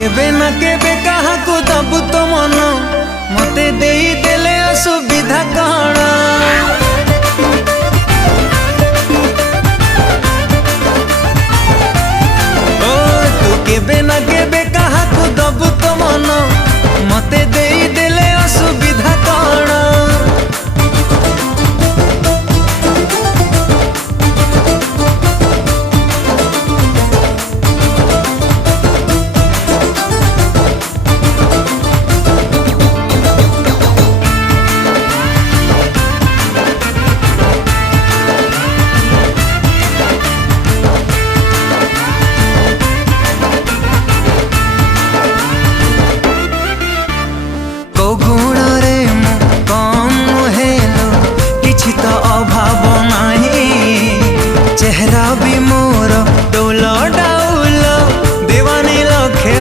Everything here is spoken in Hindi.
केबे ना केबे कहा को दबु तो मन मते देई देले असुविधा कण ओ तू केबे ना केबे कहा को दबु तो मन मते देई देले असुविधा कण अभाव नहीं चेहरा भी